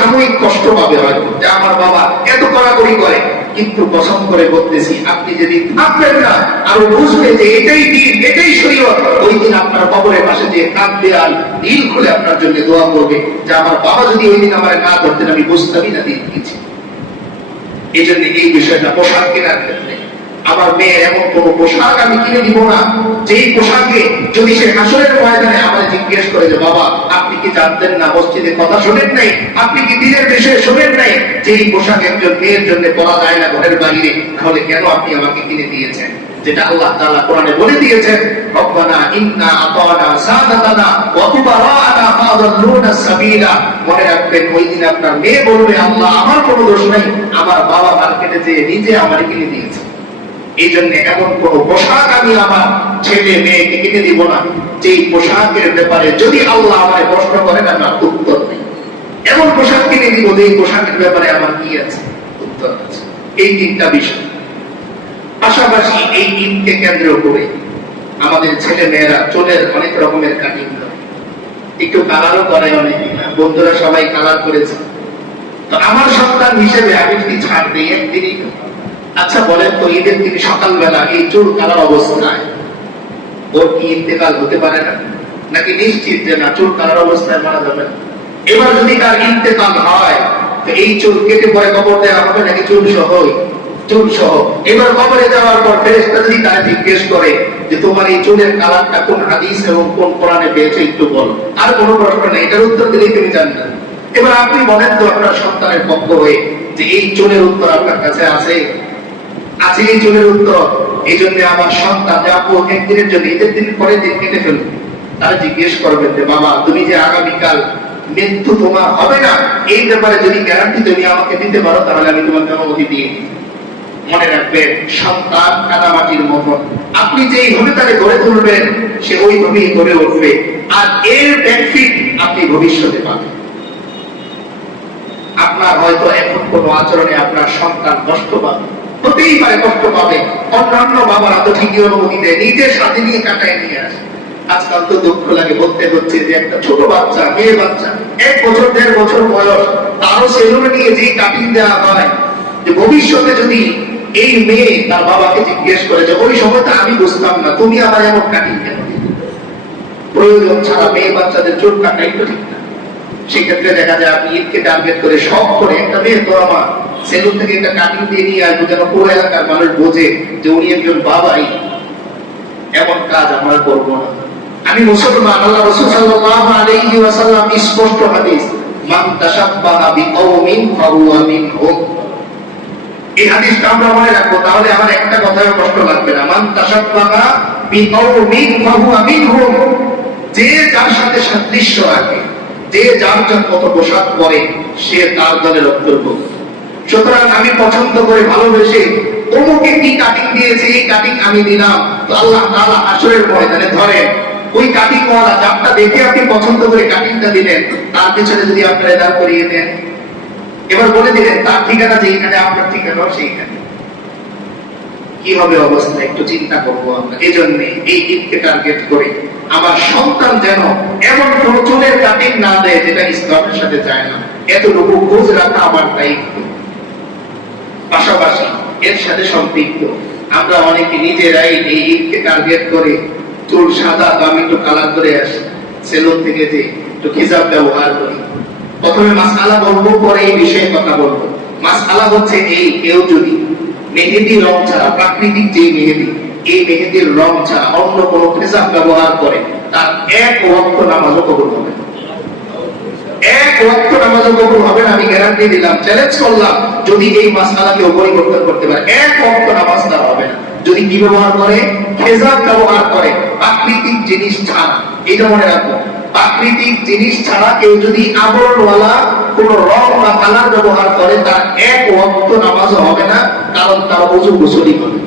সাময়িক কষ্ট পাবে হয়তো। যে আমার বাবা এত কড়াকড়ি করে। কিন্তু পছন্দ করে বলতেছি, আপনি যদি থাকবেন না, আরও বুঝবে যে এটাই দিন, এটাই শরীয়ত। ওই দিন আপনার কবরের পাশে যে কাঁদবে আর দিল খুলে আপনার জন্য দোয়া করবে। যে আমার বাবা যদি ওই দিন আমার না ধরতেন, আমি বুঝতামই না দিন দিয়েছি। এই জন্য এই বিষয়টা পোশাক কেনার ক্ষেত্রে। আমার মেয়ের এমন কোন পোশাক আমি কিনে দিব না। যেই পোশাকে যদি সে হাসরের ময়দানে আমাদের জিজ্ঞেস করে যে, বাবা, আপনি কি জানতেন না মসজিদে কথা শোনেন নাই? আপনি কি দিনের বিষয়ে শোনেন নাই যে এই পোশাক একজন মেয়ের জন্য পরা যায় না ঘরের বাইরে? তাহলে কেন আপনি আমাকে কিনে দিয়েছেন? যেটা আল্লাহ তাআলা কোরআনে বলে দিয়েছেন, রব্বানা ইন্না আতানা সাদাতানা ওয়া মনে রাখবেন, ওই দিন আপনার মেয়ে বলবে, আল্লাহ, আমার কোনো দোষ নাই। আমার বাবা মার্কেটে যে নিজে আমার কিনে দিয়েছে। এই জন্য এমন কোন পোশাক আমি আমার ছেলে মেয়েকে কিনে দিব না। যে পোশাকের ব্যাপারে যদি আল্লাহ আমায় প্রশ্ন করেন আমার উত্তর নেই। এমন পোশাক কিনে দিব যে পোশাকের ব্যাপারে আমার কি আছে? উত্তর আছে। এই তিনটা বিষয়। পাশাপাশি এই ঈদকে কেন্দ্র করে আমাদের ছেলে মেয়েরা চুলের অনেক রকমের কাটিং করে। একটু কালারও করে অনেক বন্ধুরা সবাই কালার করেছে। তো আমার সন্তান হিসেবে আমি যদি ছাড় দিই, একদিনই আচ্ছা বলেন তো, ঈদের দিন সকালবেলা এই চুল কালার অবস্থায় ওর কি ইন্তেকাল হতে পারে না? নাকি নিশ্চিত যে না চুল কালার অবস্থায় মারা যাবে এবার যদি তার ইন্তেকাল হয়, তো এই চুল কেটে পরে কবর দেওয়া হবে নাকি চুল সহ? এবার কবরে যাওয়ার পর ফেরেশতা যদি জিজ্ঞেস করে যে, তোমার এই চুলের কালারটা কোন হাদিস এবং কোন কোরআনে পেয়েছে, একটু বলো। আর কোনো প্রশ্ন নেই, এটার উত্তর দিলেই তুমি জানবেন। এবার আপনি বলেন তো আপনার সন্তানের পক্ষ হয়ে যে, এই চুলের উত্তর আপনার কাছে আছে? আছে এই উত্তর। এই জন্য আমার সন্তান একদিনের জন্য, ঈদের দিন পরে দিন কেটে তারা জিজ্ঞেস করবেন যে, বাবা, তুমি যে আগামীকাল মৃত্যু তোমার হবে না? এই ব্যাপারে যদি গ্যারান্টি তুমি আমাকে দিতে পারো, তাহলে আমি তোমাকে অনুমতি মনে সন্তান কাদামাটির মতন। আপনি যেইভাবে তাকে গড়ে তুলবেন, সে ওইভাবেই গড়ে উঠবে। আর এর বেনিফিট আপনি ভবিষ্যতে পাবেন। আপনার হয়তো এখন কোন আচরণে আপনার সন্তান কষ্ট পাবে। হতেই পারে কষ্ট পাবে। অন্যান্য বাবারা তো ঠিকই অনুমতি দেয়, নিজের সাথে নিয়ে কাটায় নিয়ে আসে। আজকাল তো দুঃখ লাগে বলতে হচ্ছে যে একটা ছোট বাচ্চা, মেয়ে বাচ্চা, এক বছর, দেড় বছর বয়স, তারও সেলুনে নিয়ে যে কাটিং দেওয়া হয়, যে ভবিষ্যতে যদি এই মেয়ে তার বাবাকে জিজ্ঞেস করে যে, ওই সময়টা আমি বুঝতাম না, তুমি আমার এমন কাটিং কেন? প্রয়োজন ছাড়া মেয়ে বাচ্চাদের চোখ কাটাই তো ঠিক না। সেক্ষেত্রে দেখা যায় আপনি ঈদকে টার্গেট করে শখ করে একটা মেয়ে তো আমার সেলুন থেকে একটা কাটিং দিয়ে নিয়ে আসব যেন পুরো এলাকার মানুষ বোঝে যে উনি একজন বাবাই। এমন কাজ আমরা করব না। আমি মুসলমান আল্লাহ রাসূল সাল্লাল্লাহু আলাইহি ওয়াসাল্লাম স্পষ্ট হাদিস, মান তাশাব্বাহা বিকওমিন ফাহুয়া মিনহুম। এই হাদিসটা আমরা মনে রাখব, তাহলে আমার একটা কথায় কষ্ট লাগবে না। মান তাশাব্বাহা বিকওমিন ফাহুয়া মিনহুম। যে যার সাথে সাদৃশ্য রাখে, যে যার যার মতো পোশাক পরে, সে তার দলের অন্তর্ভুক্ত। সুতরাং আমি পছন্দ করে ভালোবেসে কি কাটিং দিয়েছে, এই কাটিং আমি দিলাম। তো আল্লাহ আসরের ময়দানে ধরেন, ওই কাটিং ওয়ালা দেখে আপনি পছন্দ করে কাটিংটা দিলেন, তার যদি আপনারা করিয়ে দেন, এবার বলে দিলেন, তার ঠিকানা যেইখানে আপনার ঠিকানা সেইখানে। কি হবে অবস্থা? একটু চিন্তা করব আমরা। এই এই ঈদকে টার্গেট করে আমার সন্তান যেন এমন চুলের কাটিং না দেয়, যেটা ইসলামের সাথে যায় না। এতটুকু খোঁজ রাখা আমার দায়িত্ব। পাশাপাশি এর সাথে সম্পৃক্ত। আমরা অনেকে নিজেরাই এই ঈদকে টার্গেট করে চুল সাদা আমি একটু কালার করে আসি, সেলুন থেকে যে একটু হিজাব ব্যবহার করি। প্রথমে মাসালা বলব, পরে এই বিষয়ে কথা বলব। মাসালা হচ্ছে এই, কেউ যদি মেহেদি রং ছাড়া, প্রাকৃতিক যে মেহেদি, এই মেহেদির রং ছাড়া অন্য কোনো হিসাব ব্যবহার করে, তার এক ওয়াক্ত নামাজও কবুল হবে না। এক কবুল হবে না, আমি গ্যারান্টি দিলাম চ্যালেঞ্জ করলাম, যদি এই পরিবর্তন করতে পারে, এক নামাজ তার হবে না। যদি কি ব্যবহার করে? খেজাব ব্যবহার করে, প্রাকৃতিক জিনিস ছাড়া এটা মনে রাখব প্রাকৃতিক জিনিস ছাড়া কেউ যদি আবরণওয়ালা, কোন রং বা কালার ব্যবহার করে, তার এক ওয়াক্ত নামাজও হবে না, কারণ তার অজু গোসলই হবে।